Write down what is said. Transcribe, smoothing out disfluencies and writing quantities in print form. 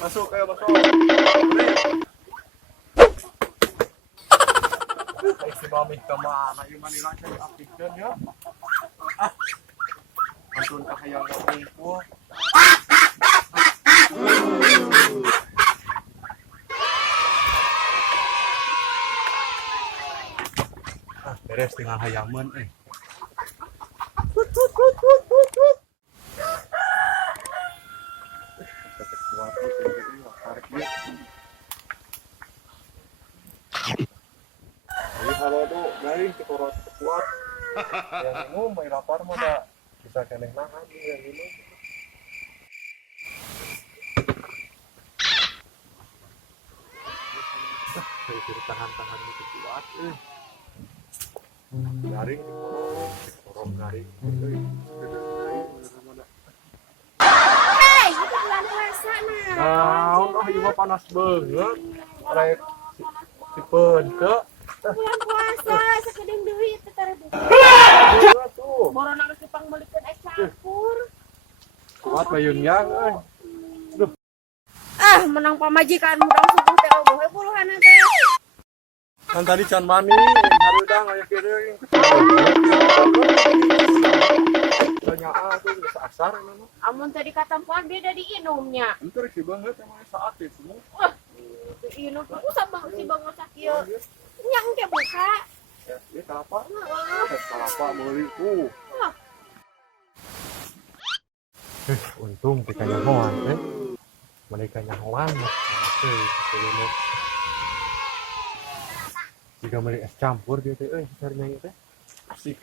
Masuk kayak masuk. Si mami kemana? Iman ilang cari aplikasian ya. Antun kahayang kumpul. Beres tinggal hayaman Halo tuh, dari ketorot kuat. Yang minum main lapar mah dah bisa keneh nahan yang minum. Dari tahan-tahan itu kuat. Garing dikorong garing. Hei, itu bulan puasa nah. Nah, ieu mah panas banget. Rek si peunke. Bulan puasa sakedeng deui teh tara buka. Tuh. Borona geus dipangbelikeun es campur. Kuat bayun yang Ah, menang pamajikan mudang subuh teh eueuh puluhan teh. kan tadi can mani harudang aya kieu. Tanya tuh geus asar emang. Amun tadi katampuan dia da diinumnya. Entar sih banget emang saat itu. Wah, diinum terus sabang si bangun sakieu. Nya engke buka. Ya, ini kelapa. Heeh. Kelapa meuli tuh. Untung kita nyahoan mereka nyahoan jika beli es campur dia teh cari nyanyi teh asik